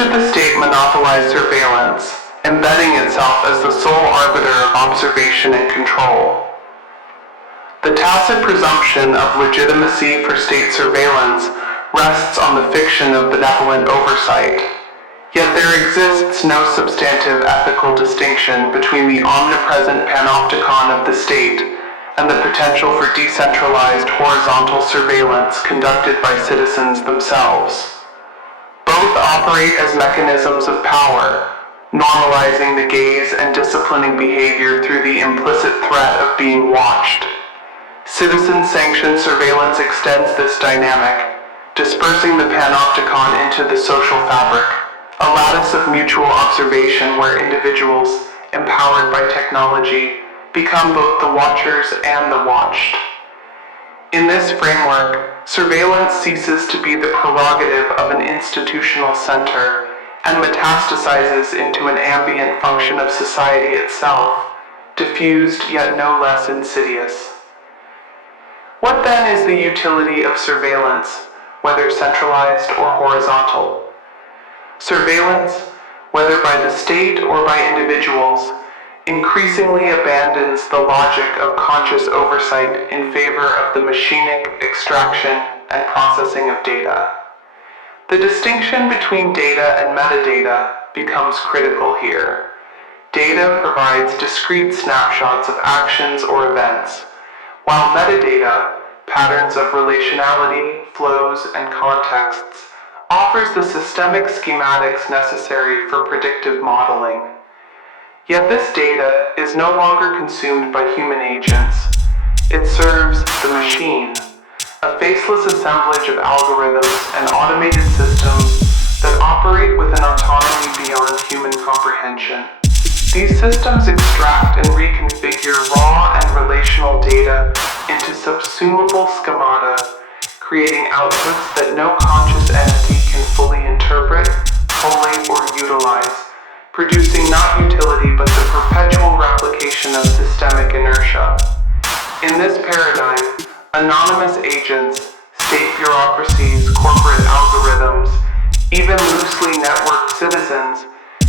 should the state monopolize surveillance, embedding itself as the sole arbiter of observation and control? The tacit presumption of legitimacy for state surveillance rests on the fiction of benevolent oversight. Yet there exists no substantive ethical distinction between the omnipresent panopticon of the state and the potential for decentralized horizontal surveillance conducted by citizens themselves. Both operate as mechanisms of power, normalizing the gaze and disciplining behavior through the implicit threat of being watched. Citizen-sanctioned surveillance extends this dynamic, dispersing the panopticon into the social fabric, a lattice of mutual observation where individuals, empowered by technology, become both the watchers and the watched. In this framework, surveillance ceases to be the prerogative of an institutional center and metastasizes into an ambient function of society itself, diffused yet no less insidious. What then is the utility of surveillance, whether centralized or horizontal? Surveillance, whether by the state or by individuals, increasingly abandons the logic of conscious oversight in favor of the machinic extraction and processing of data. The distinction between data and metadata becomes critical here. Data provides discrete snapshots of actions or events, while metadata, patterns of relationality, flows, and contexts, offers the systemic schematics necessary for predictive modeling. Yet this data is no longer consumed by human agents. It serves the machine, a faceless assemblage of algorithms and automated systems that operate with an autonomy beyond human comprehension. These systems extract and reconfigure raw and relational data into subsumable schemata, creating outputs that no conscious entity can fully interpret, collate, or utilize, producing not utility but the perpetual replication of systemic inertia. In this paradigm, anonymous agents, state bureaucracies, corporate algorithms, even loosely networked citizens,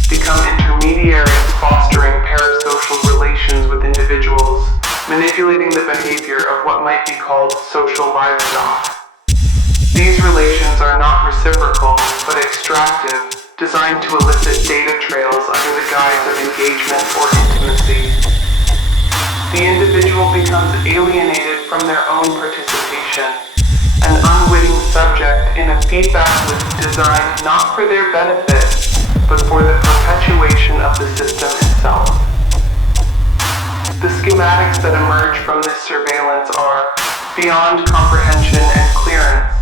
become intermediaries fostering parasocial relations with individuals, manipulating the behavior of what might be called social livestock. These relations are not reciprocal, but extractive, designed to elicit data trails under the guise of engagement or intimacy. The individual becomes alienated from their own participation, an unwitting subject in a feedback loop designed not for their benefit, but for the perpetuation of the system itself. The schematics that emerge from this surveillance are beyond comprehension and clearance,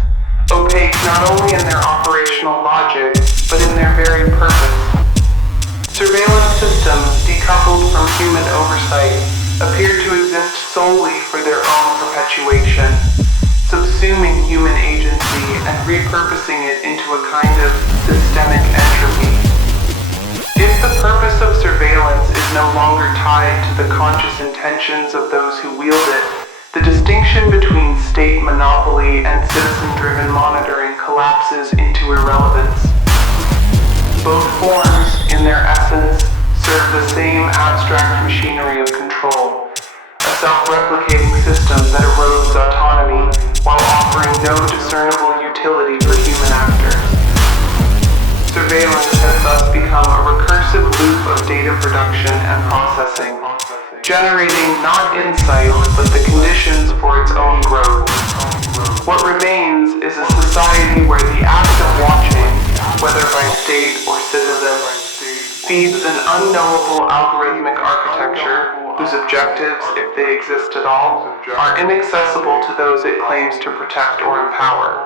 opaque not only in their operational logic, but in their very purpose. Surveillance systems, decoupled from human oversight, appear to exist solely for their own perpetuation, subsuming human agency and repurposing it into a kind of systemic entropy. If the purpose of surveillance is no longer tied to the conscious intentions of those who wield it, the distinction between state monopoly and citizen-driven monitoring collapses into irrelevance. Both forms, in their essence, serve the same abstract machinery of control, a self-replicating system that erodes autonomy while offering no discernible utility for human actors. Surveillance has thus become a recursive loop of data production and processing, generating not insight, but the conditions for its own growth. What remains is a society where the act of watching, whether by state or citizen, feeds an unknowable algorithmic architecture whose objectives, if they exist at all, are inaccessible to those it claims to protect or empower.